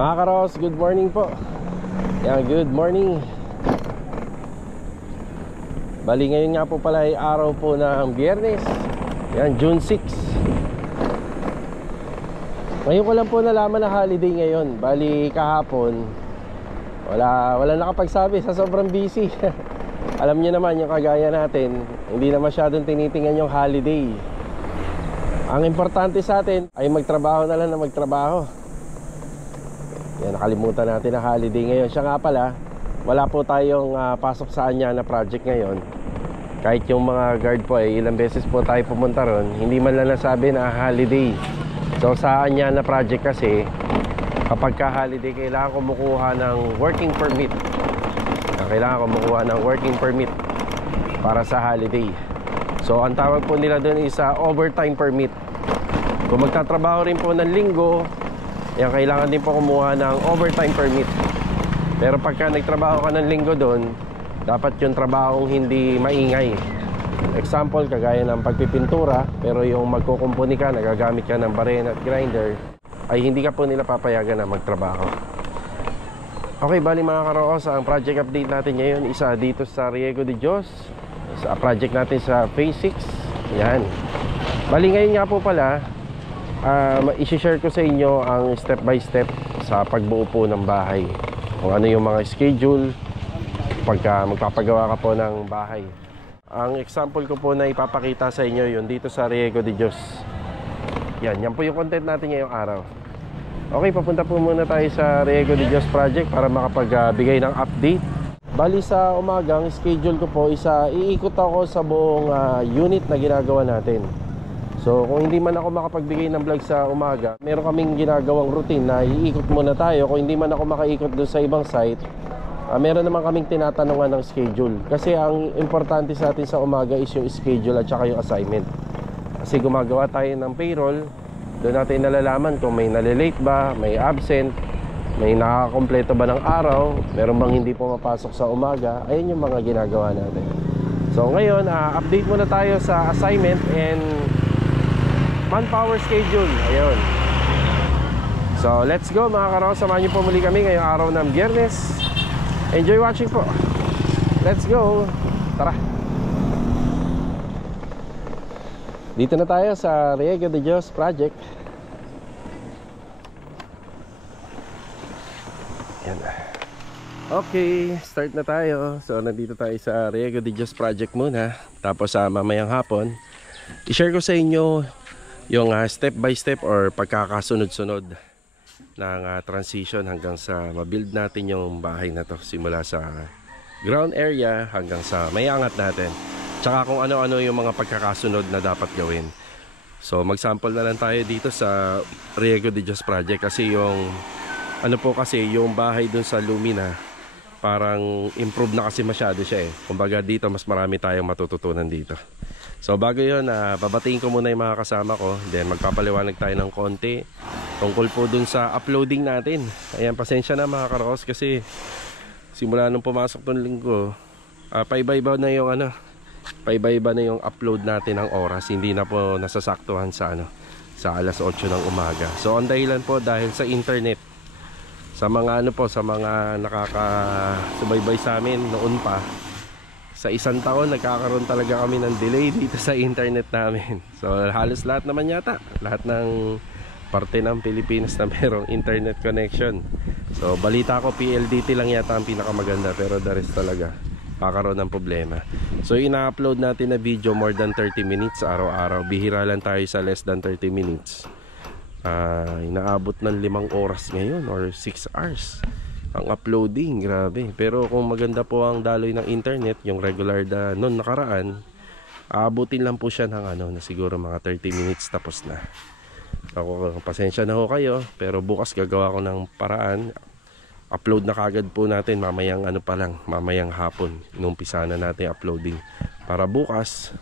Mga karos, good morning po. Yan, good morning. Bali ngayon nga po pala ay araw po ng Biyernes. Yan, June 6. Ngayon ko lang po nalaman na holiday ngayon. Bali kahapon wala nakapagsabi sa sobrang busy. Alam niyo naman yung kagaya natin, hindi na masyadong tinitingnan yung holiday. Ang importante sa atin ay magtrabaho na lang na magtrabaho. Yan, nakalimutan natin na holiday ngayon. Siya nga pala, wala po tayong pasok sa Anya na project ngayon. Kahit yung mga guard po ay ilang beses po tayo pumunta ron, hindi man lang nasabi na holiday. So sa Anya na project kasi, kapag ka holiday, kailangan kumukuha ng working permit. Kailangan kumukuha ng working permit para sa holiday. So ang tawag po nila doon is overtime permit. Kung magtatrabaho rin po ng linggo, yan, kailangan din po kumuha ng overtime permit. Pero pagka nagtrabaho ka ng linggo doon, dapat yung trabahong hindi maingay. Example, kagaya ng pagpipintura, pero yung magkukumpuni ka, nagagamit ka ng barena at grinder, ay hindi ka po nila papayagan na magtrabaho. Okay, bali mga karoos, ang project update natin ngayon isa dito sa Riego de Dios, sa project natin sa Phase 6. Yan. Bali ngayon nga po pala, i-share ko sa inyo ang step by step sa pagbuo po ng bahay. Kung ano yung mga schedule pagka magpapagawa ka po ng bahay. Ang example ko po na ipapakita sa inyo yun dito sa Riego de Dios. Yan po yung content natin ngayong araw. Okay, papunta po muna tayo sa Riego de Dios project para makapagbigay ng update. Bali sa umagang schedule ko po iikot ako sa buong unit na ginagawa natin. So kung hindi man ako makapagbigay ng vlog sa umaga, meron kaming ginagawang routine na iikot muna tayo. Kung hindi man ako makaikot doon sa ibang site, meron naman kaming tinatanungan ng schedule. Kasi ang importante sa atin sa umaga is yung schedule at saka yung assignment. Kasi gumagawa tayo ng payroll, doon natin nalalaman kung may nalilate ba, may absent, may nakakompleto ba ng araw, meron bang hindi pumapasok sa umaga. Ayun yung mga ginagawa natin. So ngayon, update muna tayo sa assignment and manpower schedule. Ayun. So let's go mga karaw. Samahan niyo po muli kami ngayong araw ng Biyernes. Enjoy watching po. Let's go. Tara. Dito na tayo sa Riego de Dios project. Yan. Okay, start na tayo. So nandito tayo sa Riego de Dios project muna. Tapos mamayang hapon, i-share ko sa inyo yung step by step or pagkakasunod-sunod ng transition hanggang sa mabuild natin yung bahay na to, simula sa ground area hanggang sa may angat natin, tsaka kung ano-ano yung mga pagkakasunod na dapat gawin. So mag-sample na lang tayo dito sa Riego de Dios project kasi yung kasi yung bahay dun sa Lumina parang improve na kasi masyado siya eh. Kumbaga dito mas marami tayong matututunan dito. So bago yun, babatiin ko muna yung mga kasama ko. Then magpapaliwanag tayo ng konti tungkol po dun sa uploading natin. Ayan, pasensya na mga karos kasi simula nung pumasok tong linggo, paiba-iba na yung paiba-iba na yung upload natin ng oras. Hindi na po nasasaktuhan sa sa alas 8 ng umaga. So ang dahilan po dahil sa internet. Sa mga sa mga nakakasubaybay sa amin noon pa, sa isang taon nagkakaroon talaga kami ng delay dito sa internet namin. So halos lahat naman yata, lahat ng parte ng Pilipinas na merong internet connection. So balita ko PLDT lang yata ang pinakamaganda, pero the rest talaga kakaroon ng problema. So ina-upload natin na video more than 30 minutes araw-araw. Bihira lang tayo sa less than 30 minutes. Inaabot ng 5 oras ngayon or 6 hours ang uploading, grabe. Pero kung maganda po ang daloy ng internet, yung regular na noon nakaraan, aabutin lang po siya ng na siguro mga 30 minutes tapos na. Ako, pasensya na ho kayo, pero bukas gagawa ko ng paraan. Upload na kagad po natin mamayang mamayang hapon. Inumpisa na natin uploading para bukas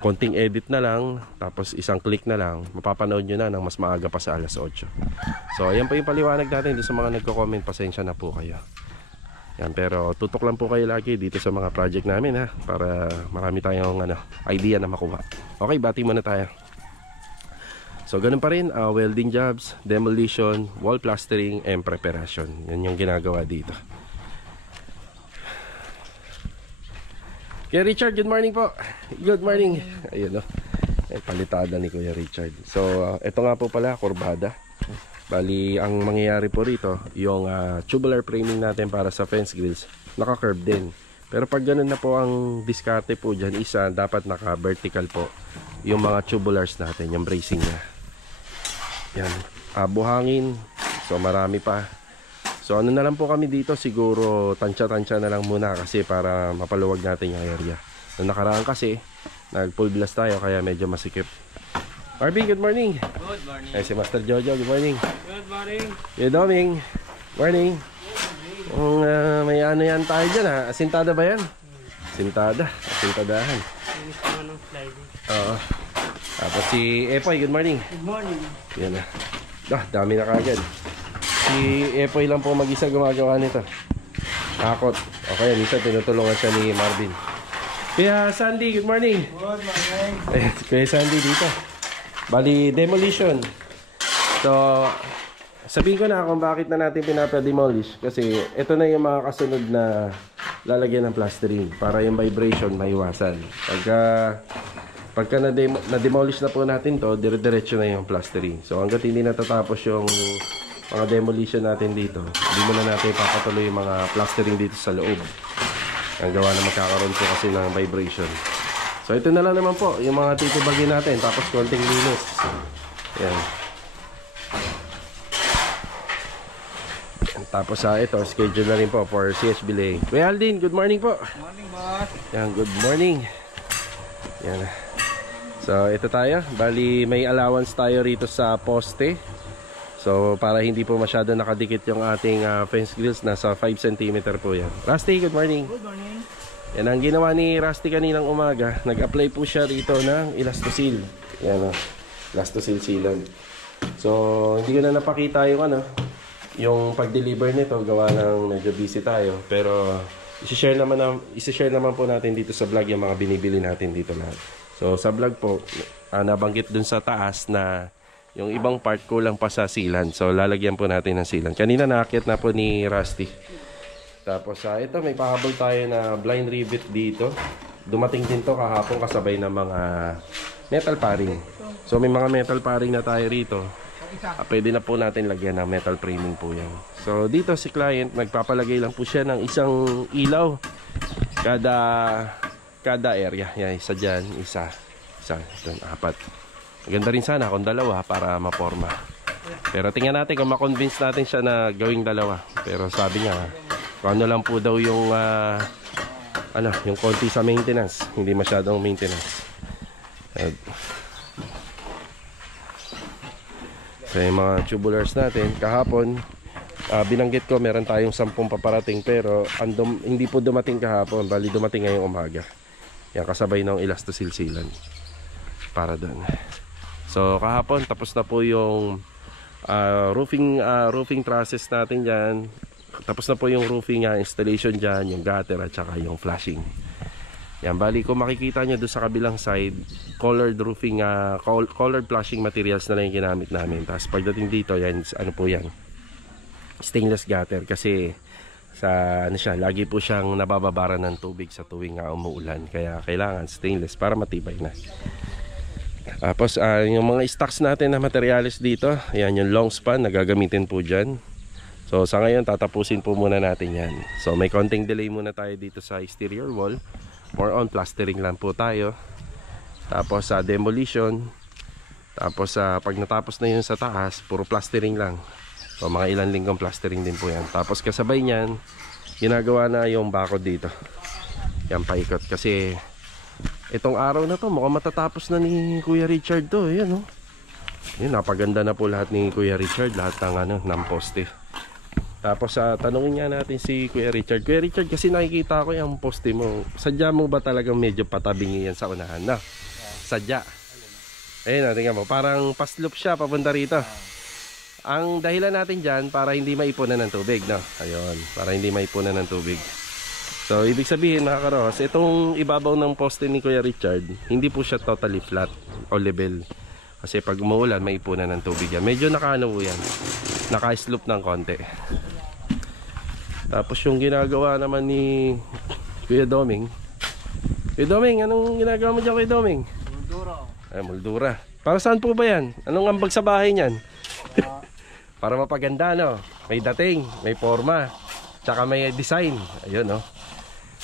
konting edit na lang, tapos isang click na lang, mapapanood nyo na ng mas maaga pa sa alas 8. So ayan po yung paliwanag natin doon sa mga nagko-comment. Pasensya na po kayo. Yan, pero tutok lang po kayo lagi dito sa mga project namin para marami tayong idea na makuha. Okay, bati muna tayo. So ganun pa rin, welding jobs, demolition, wall plastering, and preparation. Yan yung ginagawa dito. Kuya Richard, good morning po. Good morning. Ayun o, palitada ni Kuya Richard. So ito nga po pala, kurbada. Bali, ang mangyayari po rito, yung tubular framing natin para sa fence grills, naka-curve din. Pero pag ganun na po ang diskarte po dyan, isa, dapat naka-vertical po yung mga tubulars natin, yung bracing niya. Yan, buhangin. So marami pa. So ano na lang po kami dito, siguro tansya-tansya na lang muna kasi para mapaluwag natin yung area. Noong nakaraan kasi nag full blast tayo kaya medyo masikip. Arby, good morning. Good morning. Si Master Jojo, good morning. Good morning. Good morning. Morning. May ano yan tayo dyan ha, asintada ba yan? Asintada, asintadahan. Oo. Tapos si Epoy, good morning. Good morning. Yan na. Dami na kagad. Si Epoy lang po mag-isa gumagawa nito. Akot. Okay, minsan tinutulungan siya ni Marvin. Kaya Sandy, good morning. Good morning. Kaya Sandy dito. Bali, demolition. So, sabihin ko na kung bakit na natin pinapa-demolish. Kasi ito na yung mga kasunod na lalagyan ng plastering para yung vibration maiwasan. Pagka na-demolish na po natin to, dire-diretso na yung plastering. So hanggat hindi natatapos yung mga demolition natin dito, hindi mo na natin papatuloy yung mga plastering dito sa loob. Ang gawa na magkakaroon po kasi ng vibration. So ito na lang naman po, yung mga titubagin natin, tapos konting linis. Yan. Tapos ito, schedule na rin po for CHB laying. Kuya Aldin, good morning po. Good morning, boss. Yan, good morning. Yan. So ito tayo, bali may allowance tayo rito sa poste. So para hindi po masyado nakadikit yung ating fence grills, nasa 5 cm po yan. Rusty, good morning. Good morning. Yan ang ginawa ni Rusty kaninang umaga. Nag-apply po siya rito ng Elastoseal. Yan o, Elastoseal sealant. So hindi ko na napakita yung pag-deliver nito, gawa ng medyo busy tayo. Pero isi-share naman po natin dito sa vlog yung mga binibili natin dito lahat. So sa vlog po, nabanggit dun sa taas na yung ibang part kulang pa sa sealant. So lalagyan po natin ng sealant. Kanina naakyat na po ni Rusty. Tapos ito may pahabol tayo na blind rivet dito. Dumating din to kahapon kasabay ng mga metal paring. So may mga metal paring na tayo rito. Pwede na po natin lagyan ng metal framing po yan. So dito si client nagpapalagay lang po siya ng isang ilaw kada area. Yan, isa dyan, isa doon, 4. Maganda rin sana kung 2 para maporma. Pero tingnan natin kung makonvince natin siya na gawing 2. Pero sabi niya kung ano lang po daw yung yung konti sa maintenance, hindi masyadong maintenance. So yung mga tubulars natin kahapon, binanggit ko meron tayong 10 paparating, pero hindi po dumating kahapon, bali dumating ngayong umaga. Yan, kasabay ng Elastoseal sealant para doon. So kahapon tapos na po yung roofing trusses natin dyan. Tapos na po yung roofing installation dyan, yung gutter at saka yung flashing. Yan, bali kung makikita nyo doon sa kabilang side, colored roofing, colored flashing materials na lang yung ginamit namin. Tapos pagdating dito, yan, ano po yan, stainless gutter. Kasi sa lagi po siyang nabababaran ng tubig sa tuwing umuulan. Kaya kailangan stainless para matibay na. Tapos yung mga stocks natin na materials dito, yan yung long span na gagamitin po dyan. So sa ngayon tatapusin po muna natin yan. So may konting delay muna tayo dito sa exterior wall. More on plastering lang po tayo. Tapos sa demolition. Tapos pag natapos na yun sa taas, puro plastering lang. So mga ilang linggong plastering din po yan. Tapos kasabay niyan, ginagawa na yung bakod dito. Yan, paikot. Kasi itong araw na to, mukhang matatapos na ni Kuya Richard to. Ayan, yun, napaganda na po lahat ni Kuya Richard. Lahat ng poste. Tapos tanungin nga natin si Kuya Richard. Kuya Richard, kasi nakikita ko yung poste mo. Sadya mo ba talagang medyo patabingi yan sa unahan? No? Sadya. Ayun, tingnan mo. Parang pasloop siya papunta rito. Ang dahilan natin dyan para hindi maipunan ng tubig, no? Ayun, para hindi maipunan ng tubig. So ibig sabihin mga karos, itong ibabaw ng poste ni Kuya Richard, hindi po siya totally flat o level. Kasi pag umuulan, may ipunan ng tubig yan. Medyo naka-ano po yan, naka-slope ng konti. Tapos yung ginagawa naman ni Kuya Doming. Kuya Doming, anong ginagawa mo dyan, Kuya Doming? Moldura. Ay, moldura. Para saan po ba yan? Anong ambag sa bahay niyan? Para mapaganda, no? May dating, may forma, tsaka may design. Ayun, no?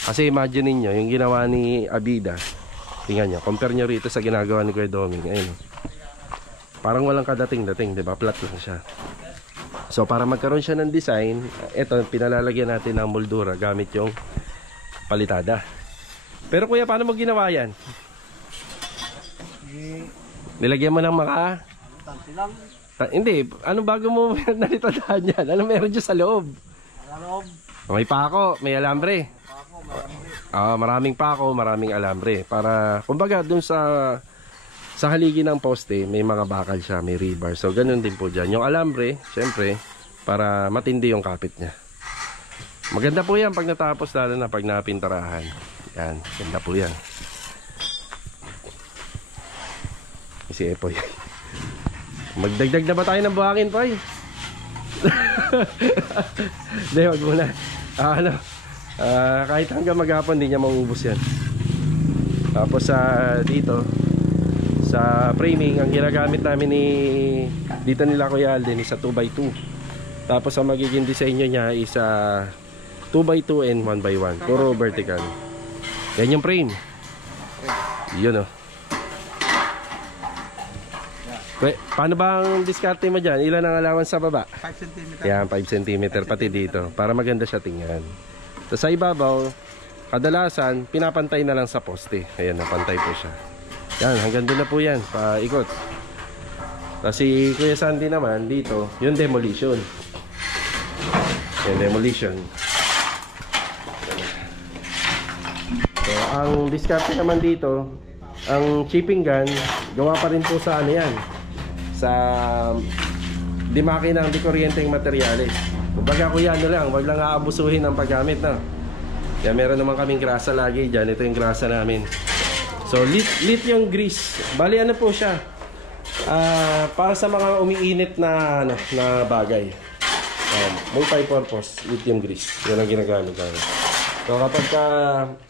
Kasi imagine niyo yung ginawa ni Abida. Tingnan nyo, compare nyo rito sa ginagawa ni Kuya Doming. Ayun, no? Parang walang kadating-dating, 'di ba? Flat lang siya. So para magkaroon siya ng design, ito pinalalagyan natin ng moldura gamit yung palitada. Pero kuya, paano mo ginawa 'yan? Nilagyan mo ng mga Tantilang. hindi, ano bago mo nalitadaan yan? Ano meron dyan sa loob? Loob. May pako, may alambre. Maraming pako, maraming alambre. Para, kumbaga, dun sa haligi ng poste, may mga bakal siya, may rebar. So, ganun din po dyan. Yung alambre, syempre, para matindi yung kapit niya. Maganda po yan pag natapos, lalo na pag napintarahan. Yan, ganda po yan. Si Epoy. Magdagdag na ba tayo ng buhangin, Poy? Hindi, wag muna. Kahit hanggang maghapon, hindi niya maubos yan. Tapos dito, sa framing, ang ginagamit namin dito nila Kuya Alden is sa 2x2. Tapos ang magiging disenyo niya is 2x2 and 1x1. Puro vertical. Yan yung frame. Yun, oh. Paano ba ang diskarte mo dyan? Ilan ang allowance sa baba? 5 cm. Yan, 5 cm pati dito. Para maganda siya tingnan. So sa ibabaw, kadalasan, pinapantay na lang sa poste. Ayan, napantay po siya. Yan, hanggang doon na po yan. Paikot. Kasi Kuya Sandy naman, dito, yung demolition. Yung demolition. So, ang diskarte naman dito, ang chipping gun, gawa pa rin po sa ano yan. Sa di makina, di kuryenteng materyales. Kumbaga kuya, ano lang, wag lang aabusuhin ang paggamit, no? Kaya meron naman kaming grasa lagi dyan. Ito yung grasa namin. So lit yung grease. Bali ano po siya, para sa mga umiinit na bagay. Multi-purpose lithium grease. Yan ang ginagamit namin. So kapag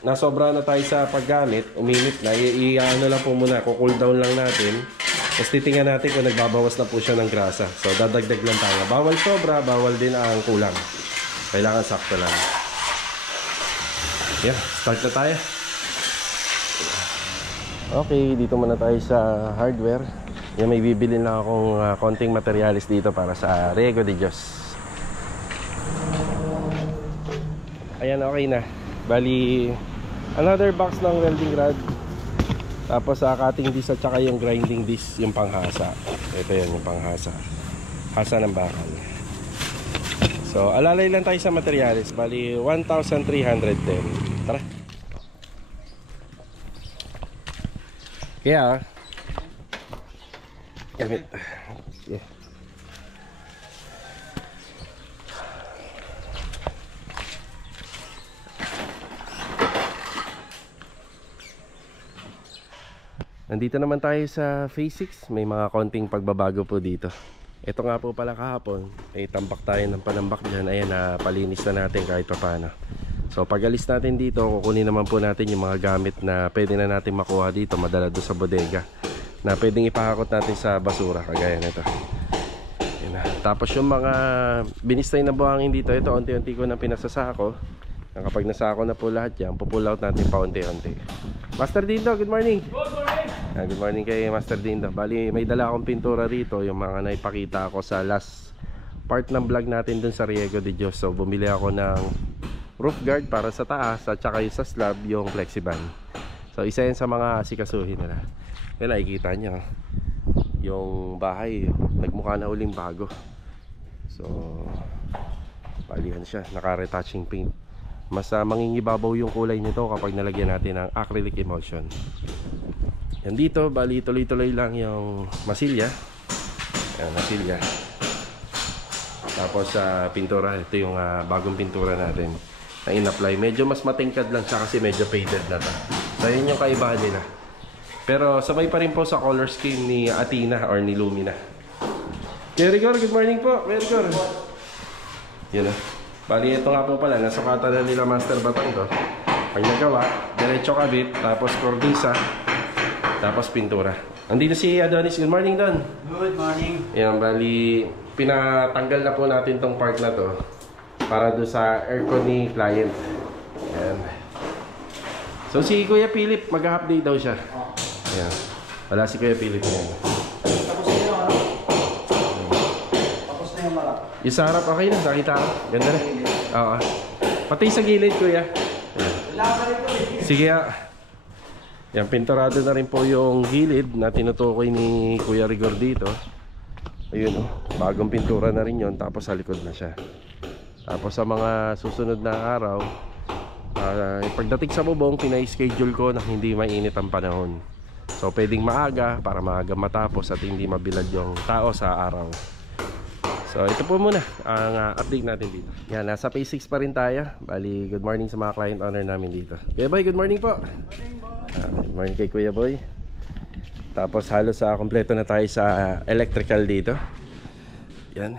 nasobra na tayo sa paggamit, uminit na, ano lang po muna, cool down lang natin. Tapos titingnan natin kung nagbabawas na po siya ng grasa. So dadagdag lang tayo. Bawal sobra, bawal din ang kulang. Kailangan sakto lang. Yeah, start na tayo. Okay, dito muna tayo sa hardware. Yan, may bibili na akong konting materialis dito para sa Riego de Dios. Ayan, okay na. Bali, another box ng welding rod. Tapos cutting disc at saka yung grinding disc, yung panghasa. Ito yan, yung panghasa. Hasa ng bakal. So, alalay lang tayo sa materialis. Bali, 1,310. Tara. Kaya gamit. Yeah. Nandito naman tayo sa Phase 6. May mga konting pagbabago po dito. Ito nga po pala kahapon, ay tambak tayo ng panambak dyan. Ayan, palinis na natin kahit paano. So pag alis natin dito, kukunin naman po natin yung mga gamit na pwede na natin makuha dito, madala doon sa bodega, na pwedeng ipahakot natin sa basura, kagaya nito. Ayan na. Tapos yung mga binistay na buhangin dito, ito unti-unti ko na pinasasako. Kapag nasako na po lahat yan, pupull out natin pa unti-unti. Master Dindo, good morning. Good morning. Good morning kay Master Dindo. Bali, may dala akong pintura rito, yung mga naipakita ko sa last part ng vlog natin dun sa Riego de Dios. So bumili ako ng roof guard para sa taas at saka yung sa slab yung flexiban. So isa yan sa mga asikasuhin nila. Yan, nakikita nyo yung bahay, nagmukha na uling bago. So balihan siya, naka-retouching paint. Mas mangingibabaw yung kulay nito kapag nalagyan natin ng acrylic emulsion. Yan dito, bali tuloy-tuloy lang yung masilya. Yan, masilya. Tapos pintura, ito yung bagong pintura natin na in-apply. Medyo mas matingkad lang siya kasi medyo faded na to. So yun yung kaibahan nila. Pero sabay pa rin po sa color scheme ni Athena or ni Lumina. Kuya Rigor, good morning po. Kuya Rigor. Yan na. Bali, ito nga po pala. Nasukatan na nila Master Batang to. Pag nagawa, diretso kabit, tapos cordisa, tapos pintura. Andito si Adonis. Good morning, Don. Good morning. Yan, bali, pinatanggal na po natin tong part na to para doon sa aircon ni client. Yan. So si Kuya Philip, mag-half day daw siya. Yan. Wala si Kuya Philip yan. Tapos na yung harap. Tapos na yung malak. Yung sa harap, okay na. Nakita ko. Ganda na. Oo. Pati sa gilid, Kuya. Wala ka rin ito eh. Sige ah. Yan, pinturado na rin po yung gilid na tinutukoy ni Kuya Rigor dito. Ayun oh. Bagong pintura na rin yon. Tapos sa likod na siya. Tapos sa mga susunod na araw, pagdating sa bubong, pina-schedule ko na hindi mainit ang panahon. So pwedeng maaga para maaga matapos at hindi mabilad yung tao sa araw. So ito po muna ang update natin dito. Yan, nasa phase 6 pa rin tayo. Bali, good morning sa mga client owner namin dito. Kuya Boy, good morning po. Good morning kay Kuya Boy. Tapos halos kompleto na tayo sa electrical dito. Yan.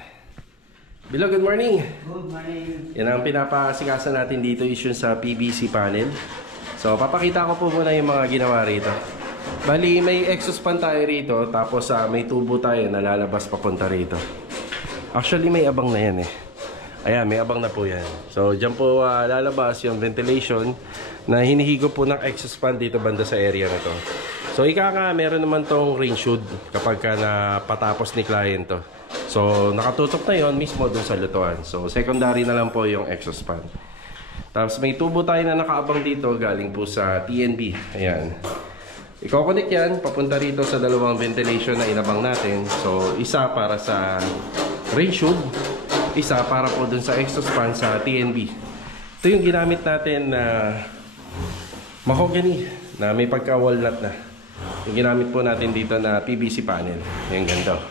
Bilo, good morning. Good morning. Yan ang pinapasikasan natin dito is yung sa PVC panel. So papakita ko po muna yung mga ginawa rito. Bali, may exhaust fan tayo rito, tapos may tubo tayo na lalabas papunta rito. Actually, may abang na yan eh. Ayan, may abang na po yan. So, dyan po lalabas yung ventilation na hinihigop po ng exhaust fan dito banda sa area na to. So, ika nga, meron naman tong rain shield kapag ka napatapos ni client to. So, nakatutok na yon mismo dun sa lutuan. So, secondary na lang po yung exhaust fan. Tapos, may tubo tayo na nakaabang dito galing po sa TNB. Ayan. I-connect yan, papunta rito sa dalawang ventilation na inabang natin. So, isa para sa rain shield, isa para po dun sa exhaust fan sa TNB. Ito yung ginamit natin na mahogany na may pagka-walnut na. Yung ginamit po natin dito na PVC panel. Yung ganda.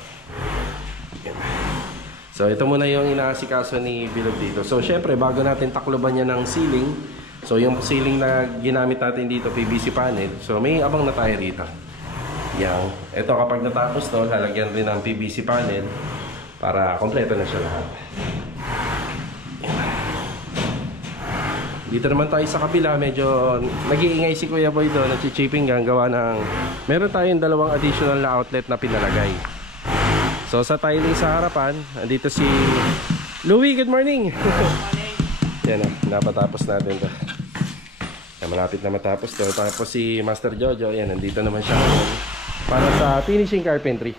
So, ito muna yung inaasikaso ni Bilog dito. So, syempre, bago natin takloban niya ng ceiling, so, yung ceiling na ginamit natin dito, PVC panel, so, may abang na tayo rito. Yan. Ito, kapag natapos to, lalagyan rin ng PVC panel para kompleto na siya lahat. Dito naman tayo sa kabila, medyo nag-iingay si Kuya Boy doon, nag-chipping gang, gawa ng meron tayong dalawang additional na outlet na pinalagay. So sa tiling sa harapan, andito si Louie, good morning! Good morning. Yan na, napatapos natin to. Yan, malapit na matapos to. Tapos si Master Jojo, yan, nandito naman siya para sa finishing carpentry.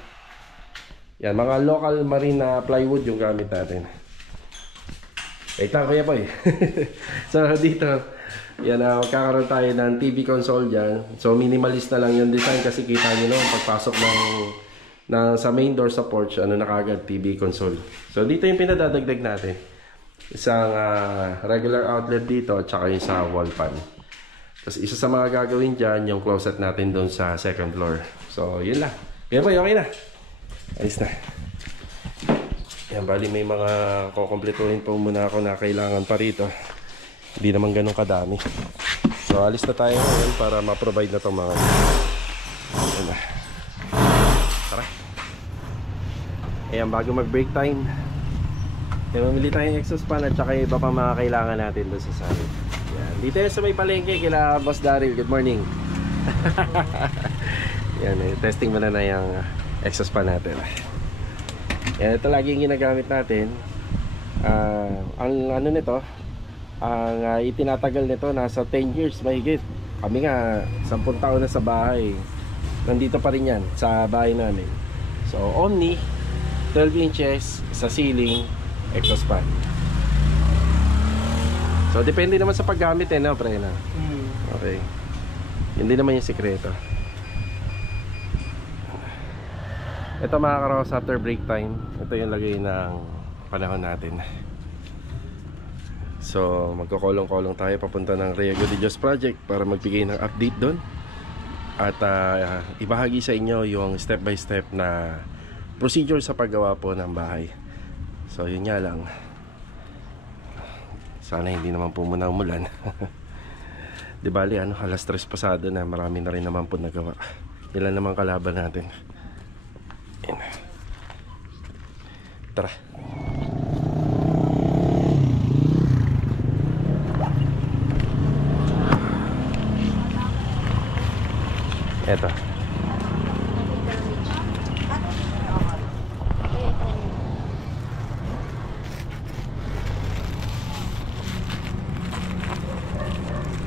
Yan, mga local marine na plywood yung gamit natin. Wait lang, Kuya Boy. So dito, yan, magkakaroon tayo ng TV console dyan. So minimalist na lang yung design kasi kita nyo no, pagpasok sa main door sa porch, ano na kagad, TV console. So dito yung pinadadagdag natin. Isang regular outlet dito at saka yung sa wall fan. Tapos isa sa mga gagawin dyan, yung closet natin doon sa second floor. So yun lang. Kuya Boy, okay na. Ayos na. Yan, bali may mga kukumpletuhin po muna ako na kailangan pa rito. Hindi naman ganun kadami. So alis na tayo ngayon para ma-provide na itong mga yan na. Tara. Ayan, bago mag-break time, mamili tayong exhaust fan at saka iba pa mga kailangan natin doon sa side. Yan. Dito yan sa may palengke kila Boss Daryl. Good morning. Yan, testing muna na yung exhaust fan natin. Yan, ito lagi yung ginagamit natin. Ang ano nito, ang itinatagal nito nasa 10 years mahigit. Kami nga 10 taon na sa bahay. Nandito pa rin yan sa bahay namin. So Omni 12 inches sa ceiling exhaust fan. So depende naman sa paggamit no, pre na. Okay. Yun din naman yung sikreto. Ito mga karos, after break time, ito yung lagay ng panahon natin. So magkukulong-kulong tayo papunta ng Riego de Dios project para magbigay ng update doon. At ibahagi sa inyo yung step by step na procedure sa paggawa po ng bahay. So yun nga lang, sana hindi naman po muna umulan. Di bali, alas 3 pasado na, marami na rin naman po nagawa. Sila naman kalaban natin. Ayan. Tara. Eto.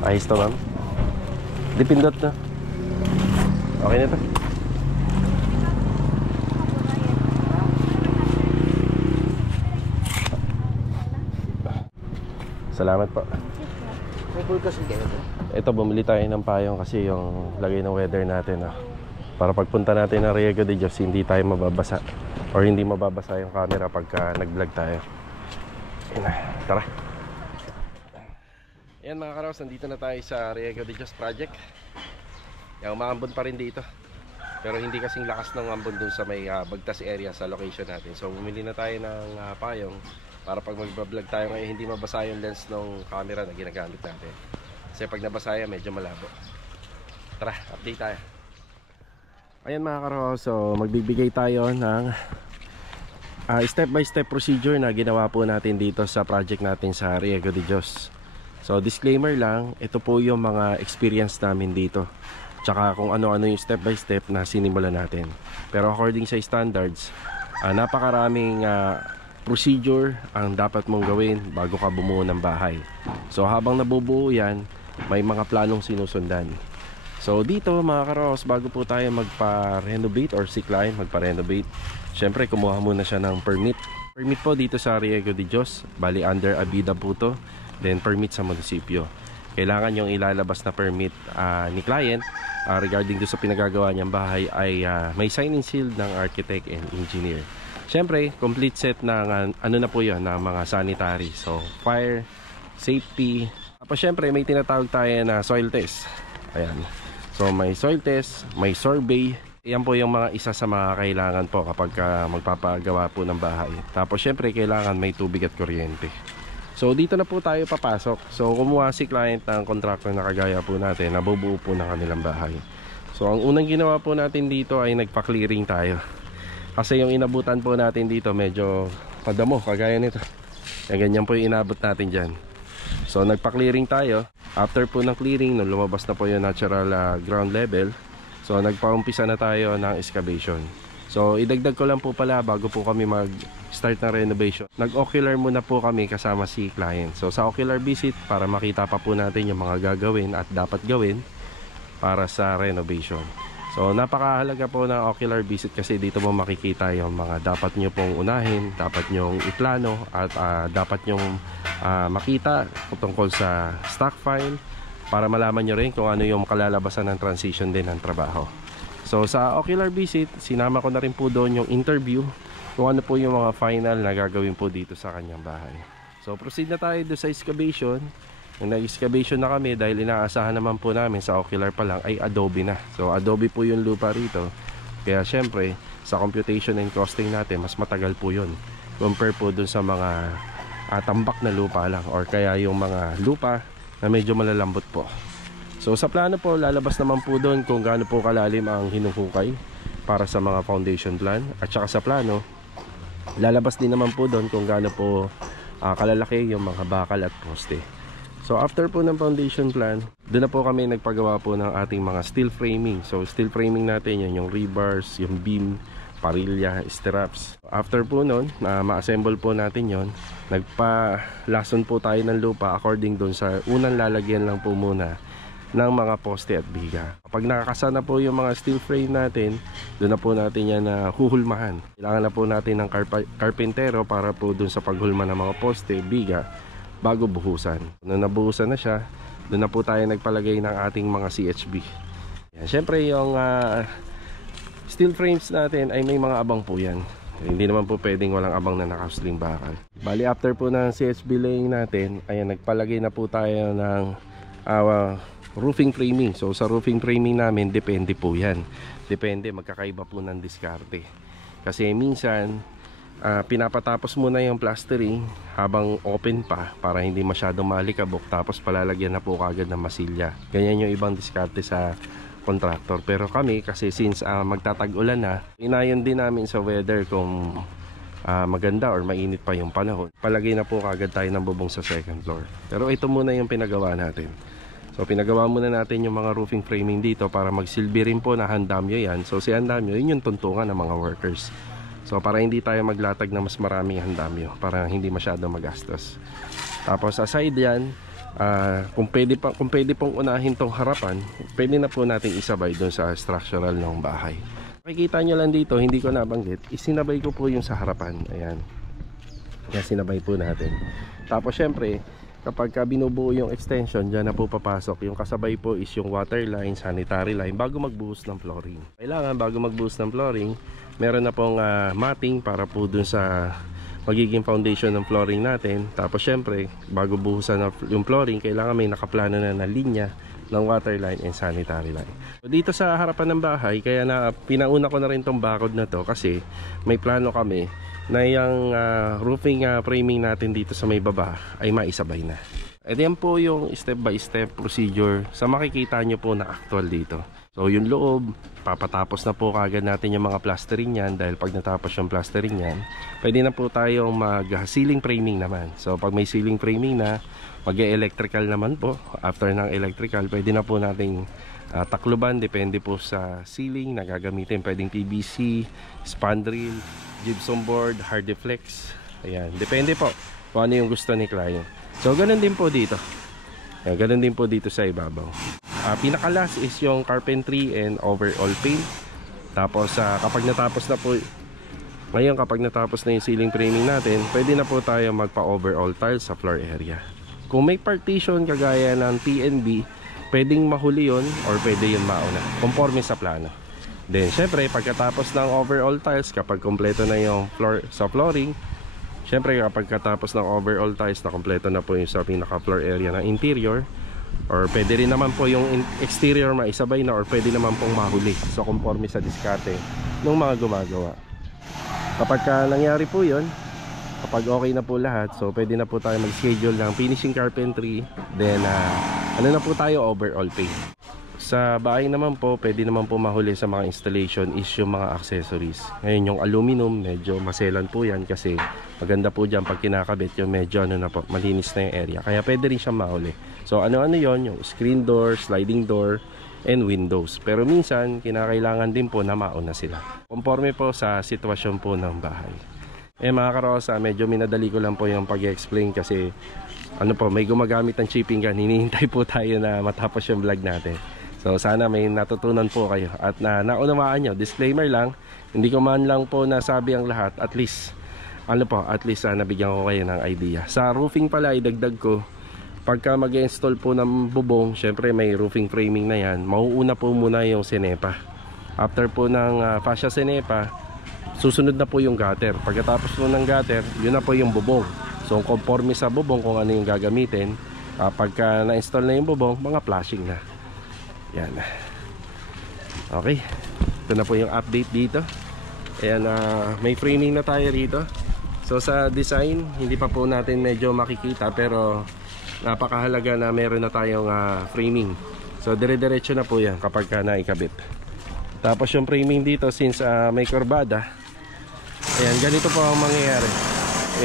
Ayos to, ma'am. Dipindot na. Okay na to. Salamat po. May full kasi kayo. Ito, bumili tayo ng payong kasi yung lagay ng weather natin, para pagpunta natin ng Riego de Dios, hindi tayo mababasa or hindi mababasa yung camera pagka nag-vlog tayo. Tara. Ayan mga karaos, nandito na tayo sa Riego de Dios project. Yung umaambon pa rin dito, pero hindi kasing lakas ng ambon dun sa may Bagtas area sa location natin. So bumili na tayo ng payong para pag mag-vlog tayo ngayon hindi mabasa yung lens ng camera na ginagamit natin. Kasi pag nabasa yan, medyo malabo. Tara, update tayo. Ayan mga karaos, so magbibigay tayo ng step by step procedure na ginawa po natin dito sa project natin sa Riego de Dios. So disclaimer lang, ito po yung mga experience namin dito, tsaka kung ano-ano yung step by step na sinimulan natin. Pero according sa standards, napakaraming procedure ang dapat mong gawin bago ka bumuo ng bahay. So habang nabubuo yan, may mga planong sinusundan. So dito mga karos, bago po tayo magpa-renovate or si client magpa-renovate, syempre kumuha muna siya ng permit. Permit po dito sa Riego de Dios, bali under ABIDA po to, then permit sa munisipyo. Kailangan yung ilalabas na permit ni client regarding do sa pinagagawa niyang bahay ay may sign and seal ng architect and engineer. Syempre, complete set ng ano na po yun, ng mga sanitary. So, fire, safety. Tapos syempre, may tinatawag tayo na soil test. Ayan. So, may soil test, may survey. Yan po yung mga isa sa mga kailangan po kapag magpapagawa po ng bahay. Tapos syempre, kailangan may tubig at kuryente. So, dito na po tayo papasok. So, kumuha si client ng contractor na kagaya po natin, nabubuo po ng kanilang bahay. So, ang unang ginawa po natin dito ay nagpa-clearing tayo. Kasi yung inabutan po natin dito medyo padamo, kagaya nito. Ganyan po yung inabot natin dyan. So nagpa-clearing tayo. After po ng clearing, nung lumabas na po yung natural ground level, so nagpa-umpisa na tayo ng excavation. So idagdag ko lang po pala, bago po kami mag-start ng renovation, nag-ocular muna po kami kasama si client. So sa ocular visit, para makita pa po natin yung mga gagawin at dapat gawin para sa renovation. So napakahalaga po ng ocular visit kasi dito mo makikita yung mga dapat nyo pong unahin, dapat nyong iplano at dapat nyong makita tungkol sa stock file, para malaman nyo rin kung ano yung kalalabasan ng transition din ng trabaho. So sa ocular visit, sinama ko na rin po doon yung interview kung ano po yung mga final na gagawin po dito sa kanyang bahay. So proceed na tayo doon sa excavation. Yung nag-excavation na kami, dahil inaasahan naman po namin sa ocular pa lang ay adobe na. So adobe po yung lupa rito. Kaya syempre sa computation and costing natin, mas matagal po yun compare po dun sa mga tambak na lupa lang, or kaya yung mga lupa na medyo malalambot po. So sa plano po, lalabas naman po doon kung gaano po kalalim ang hinuhukay para sa mga foundation plan. At saka sa plano, lalabas din naman po doon kung gaano po kalalaki yung mga bakal at poste. So after po ng foundation plan, doon na po kami nagpagawa po ng ating mga steel framing. So steel framing natin yun, yung rebars, yung beam, parilya, straps. After po nun, ma-assemble po natin yon, nagpa-lason po tayo ng lupa according doon sa unang lalagyan lang po muna ng mga poste at biga. Kapag nakakasa na po yung mga steel frame natin, doon na po natin yan huhulmahan. Kailangan na po natin ng karpentero para po doon sa paghulma ng mga poste, biga, bago buhusan. Nung nabuhusan na siya, doon na po tayo nagpalagay ng ating mga CHB. Yan. Siyempre yung steel frames natin ay may mga abang po yan. Hindi naman po pwedeng walang abang na nakasling bakal. Bali after po ng CHB laying natin, ayan, nagpalagay na po tayo ng roofing framing. So sa roofing framing namin, depende po yan. Depende, magkakaiba po ng diskarte. Kasi minsan pinapatapos muna yung plastering habang open pa para hindi masyadong malikabok, tapos palalagyan na po kagad ng masilya. Ganyan yung ibang diskarte sa contractor. Pero kami kasi since magtatag-ulan na, inayon din namin sa weather kung maganda or mainit pa yung panahon. Palagay na po kagad tayo ng bubong sa second floor. Pero ito muna yung pinagawa natin. So pinagawa muna natin yung mga roofing framing dito para magsilbi rin po na handamyo yan. So si handamyo, yun yung tuntungan ng mga workers. So para hindi tayo maglatag na mas maraming handamyo, para hindi masyado magastos. Tapos aside yan, kung pwede pong unahin tong harapan, pwede na po natin isabay doon sa structural ng bahay. Makikita nyo lang dito, hindi ko nabanggit, isinabay ko po yung sa harapan. Ayan, kaya sinabay po natin. Tapos syempre, kapag binubuo yung extension, dyan na po papasok. Yung kasabay po is yung water line, sanitary line, bago magbuhos ng flooring. Kailangan bago magbuhos ng flooring, meron na pong matting para po dun sa magiging foundation ng flooring natin. Tapos syempre, bago buhusan yung flooring, kailangan may nakaplano na linya ng water line and sanitary line. So, dito sa harapan ng bahay, kaya pinauna ko na rin tong bakod na to kasi may plano kami na yung roofing framing natin dito sa may baba ay maisabay na. At yan po yung step by step procedure sa makikita nyo po na actual dito. So yung loob, papatapos na po kagad natin yung mga plastering yan, dahil pag natapos yung plastering yan, pwede na po tayong mag ceiling framing naman. So pag may ceiling framing na, mag-electrical naman po. After ng electrical, pwede na po nating takluban, depende po sa ceiling na gagamitin. Pwedeng PVC, spandrel, gypsum board, hardiflex. Ayan, depende po kung ano yung gusto ni client. So ganun din po dito. Ayan, ganun din po dito sa ibabaw. Pinaka-last is yung carpentry and overall paint. Tapos kapag natapos na po, ngayon kapag natapos na yung ceiling framing natin, pwede na po tayo magpa-overall tiles sa floor area. Kung may partition kagaya ng TNB, pwedeng mahuli yun or pwede yun mauna, conforme sa plano. Then syempre pagkatapos ng overall tiles, kapag kompleto na yung flooring, syempre kapag katapos ng overall tiles na kompleto na po yung sa pinaka floor area ng interior, or pwede rin naman po yung exterior maisabay na, or pwede naman pong mahuli. So conforme sa diskarte ng mga gumagawa. Kapag nangyari po yun, kapag okay na po lahat, so pwede na po tayo mag-schedule ng finishing carpentry. Then ano na po tayo, overall paint. Sa bahay naman po, pwede naman po mahuli sa mga installation is yung mga accessories. Ngayon yung aluminum, medyo maselan po yan kasi maganda po dyan pag kinakabit yung medyo ano na po, malinis na yung area. Kaya pwede rin siyang mahuli. So ano-ano yon, yung screen door, sliding door, and windows. Pero minsan, kinakailangan din po na mauna sila. Conforme po sa sitwasyon po ng bahay. Mga karosa, medyo minadali ko lang po yung pag-explain kasi ano po, may gumagamit ng chipping gun. Hinihintay po tayo na matapos yung vlog natin. So sana may natutunan po kayo at naunawaan nyo. Disclaimer lang, hindi ko man lang po nasabi ang lahat. At least, ano po, at least nabigyan ko kayo ng idea. Sa roofing pala, idagdag ko, pagka mag-install po ng bubong, syempre may roofing framing na yan, mauuna po muna yung sinepa. After po ng fascia sinepa, susunod na po yung gutter. Pagkatapos po ng gutter, yun na po yung bubong. So conforme sa bubong kung ano yung gagamitin, pagka na-install na yung bubong, mga flashing na. Yan. Okay, ito na po yung update dito. Ayan, may framing na tayo rito. So sa design, hindi pa po natin medyo makikita, pero napakahalaga na meron na tayong framing. So dire-diretso na po yan kapag naikabit. Tapos yung framing dito, since may kurbada, ayan, ganito po ang mangyayari.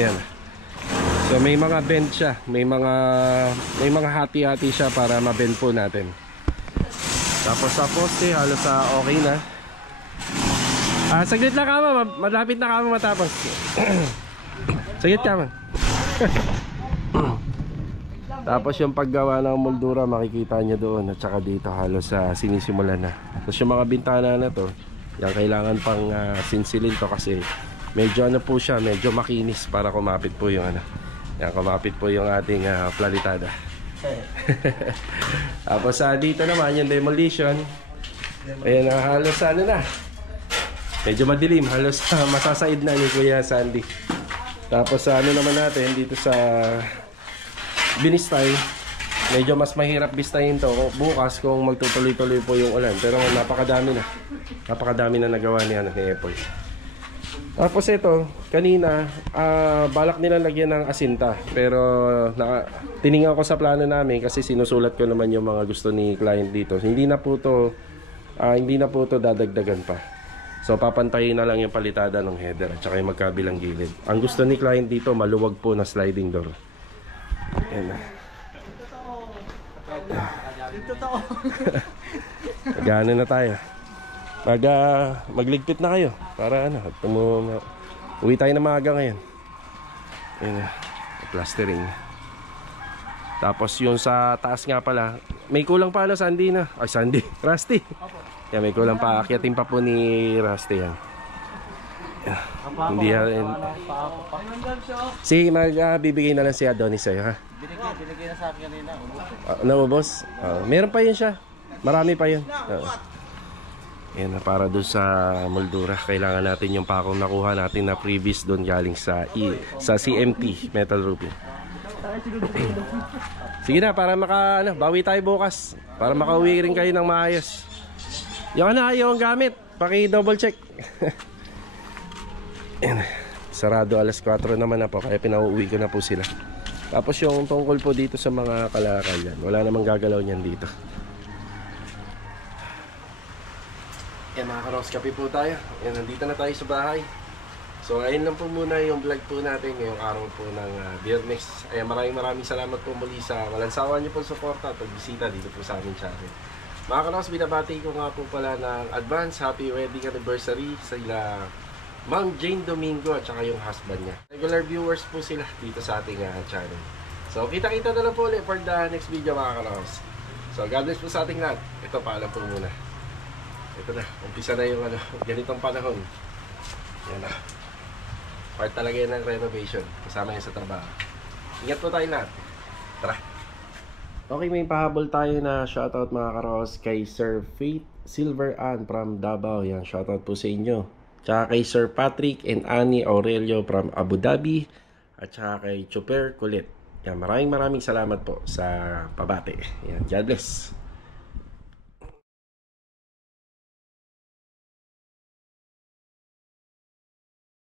Ayan. So may mga bend siya, may mga hati-hati siya para ma-bend po natin. Tapos sa poste, halos okay na. Saglit lang kama, malapit na kama matapos. Saglit kama. Tapos yung paggawa ng moldura, makikita nyo doon at saka dito halos sinisimulan na. Tapos yung mga bintana na to, yan kailangan pang sinsilin to kasi medyo ano po siya, medyo makinis para kumapit po yung ano. Yan, kumapit po yung ating plalitada. Tapos dito naman yung demolition. Ayan, halos ano na, medyo madilim, halos masasaid na ni Kuya Sandy. Tapos ano naman natin dito sa binistay, medyo mas mahirap bistahin to bukas kung magtutuloy-tuloy po yung ulan. Pero napakadami na nagawa ni Apple. Tapos ito, kanina balak nila lagyan ng asinta, pero tiningnan ko sa plano namin kasi sinusulat ko naman yung mga gusto ni client dito. Hindi na po to Hindi na po ito dadagdagan pa. So papantayin na lang yung palitada ng header at saka yung magkabilang gilid. Ang gusto ni client dito, maluwag po na sliding door. Yan na. Gano na tayo. Magligpit na kayo para ano, uwi tayo na maaga ngayon. Yan na, plastering. Tapos yung sa taas nga pala, may kulang pa na Sandy na. Ay Sandy, Rusty. Yan, may kulang pa. Akyatin pa po ni Rusty yan. Hindi yan. Bibigay na lang si Adonis sa'yo, ha? Binigay na sa akin kanina. Naubos? Meron pa yun siya. Marami pa yun. Yan, para doon sa moldura. Kailangan natin yung pakong nakuha natin na previous doon galing sa CMT Metal Roofing. Sige na, para bawi tayo bukas. Para makauwi rin kayo ng maayos. Yung ayaw ang gamit. Paki-double check. Yan. Sarado alas 4 naman na po, kaya pinauwi ko na po sila. Tapos yung tungkol po dito sa mga kalakal yan, wala namang gagalaw niyan dito. Yan mga karos, kape po tayo. Yan, nandito na tayo sa bahay. So ayun lang po muna yung vlog po natin ngayong araw po ng Biyernes. Ayan, maraming salamat po muli sa walang sawa niyo po suporta at pagbisita dito po sa aming channel. Mga karos, binabati ko nga po pala ng advance happy wedding anniversary sa Ma'am Jane Domingo at saka yung husband niya. Regular viewers po sila dito sa ating channel. So kita-kita na lang po ulit for the next video mga karos. So God bless po sa ating lahat. Ito, paalam po muna. Ito na, umpisa na yung ganitong panahon. Yan na. Part talaga yan ng renovation. Kasama yan sa trabaho. Ingat po tayo lahat. Tara. Okay, may pahabol tayo na shoutout mga karos kay Sir Faith Silver Ann from Davao. Yan, shoutout po sa inyo. Tsaka kay Sir Patrick and Annie Aurelio from Abu Dhabi. At tsaka kay Chopper Kulit. Yan, maraming salamat po sa pabate. Yan, God bless.